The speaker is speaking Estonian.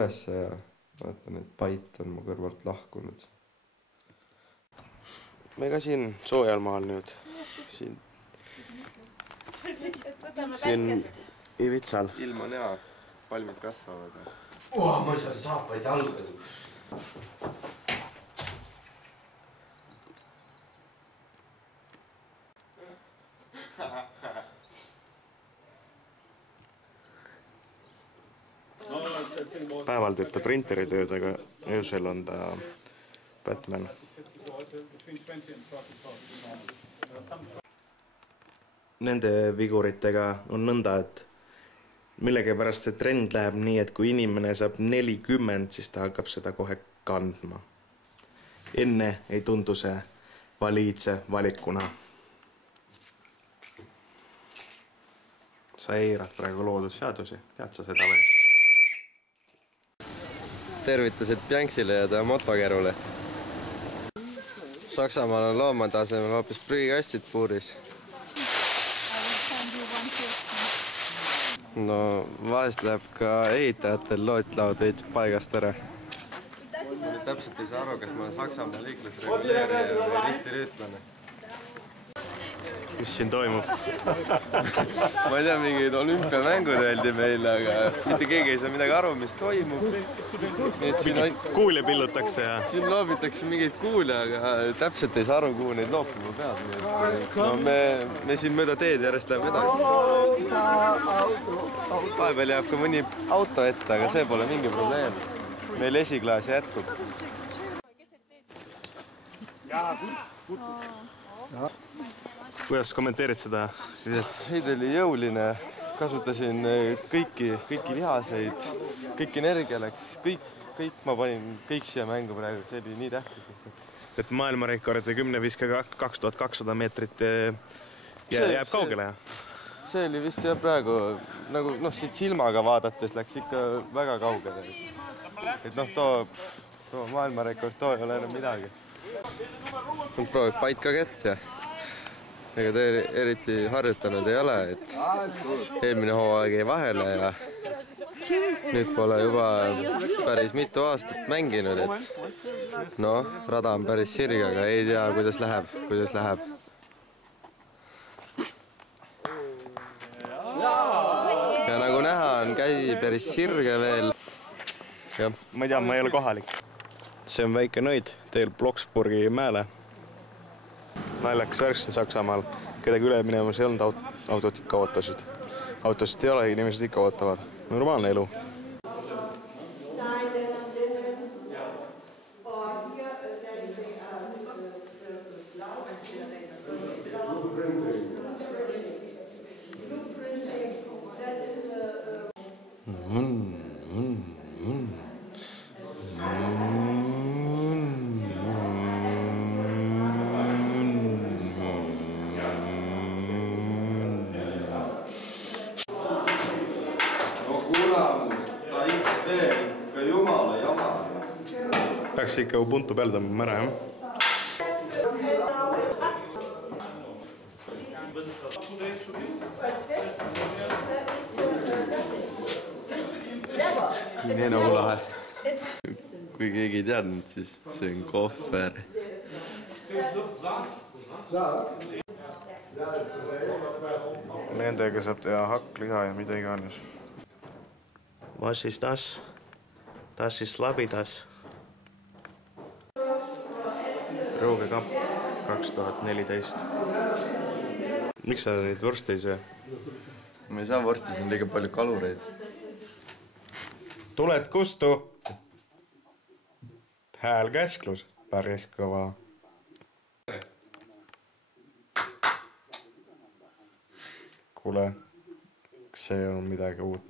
üles ja vaatan, et Pait on mu kõrvalt lahkunud. Me ka siin soojal maal nüüd. Siin Ivitsal. Ilm on hea, palmid kasvavad. Ma ei saa saapaid jalga. Päeval teeb ta printeri tööd, aga öösel on ta Batman. Nende viguritega on nõnda, et millegipärast see trend läheb nii, et kui inimene saab 40, siis ta hakkab seda kohe kandma. Enne ei tundu see valiidse valikuna. Sa eirad praegu loodusseadusi, tead sa seda või? Tervitused Pianksile ja ta motokerule. Saksamaal on loomade asemel hoopis prügikastid puuris. No vahest läheb ka ehitajatel lootlaud veits paigast ära. Ma täpselt ei saa aru, kas ma olen Saksamaa liiklusreguleerija või ristirüütlane. Mis siin toimub? Ma ei tea, mingid olümpiamängud öeldi meile, aga mitte keegi ei saa midagi aru, mis toimub. Mingid kuule pillutakse ja... Siin loobitakse mingeid kuule, aga täpselt ei saa aru, kuhu neid loopima peab. No me siin mööda teed järjest läheb edasi. Vahepeal jääb ka mõni auto ette, aga see pole mingi probleem. Meil esiklaas jätkub. Kuidas kommenteerid seda? Seid oli jõuline. Kasutasin kõiki lihaseid, kõik energia läks, kõik ma panin kõik siia mängu praegu. See oli nii tähtis. Et maailmarekord 10 viskega 2200 meetrit jääb kaugele? See oli vist jah praegu, nagu siit silmaga vaadates läks ikka väga kaugele. Et too maailmarekord, too ei ole enam midagi. Proovib Pait ka kett ja ega ta eriti harjutanud ei ole, et eelmine hooaeg jäi vahele ja nüüd pole juba päris mitu aastat mänginud, et rada on päris sirge, aga ei tea, kuidas läheb. Ja nagu näha, on käi päris sirge veel. Ma ei tea, ma ei ole kohalik. See on väike nõid teel Bloksburgi mäele. Naljakas värksin Saksamaal, kedagi üle minemas ei olnud, autot ikka ootasid. Autosid ei ole, inimesed ikka ootavad. Normaalne elu. Peaks ikka Ubuntu peale tõmbama ära, jah? Nii nagu lahe. Kui keegi ei teadnud, siis see on kohver. Nendega saab teha hakkliha ja mida iganes. Was ist das? Das ist Labidas. Rooge kapp 2014. Miks sa neid vorste ei söö? Ma ei saa vorsti, see on liiga palju kalureid. Tuled kustu? Häälkäsklus, päris kõva. Kuule, see on midagi uut.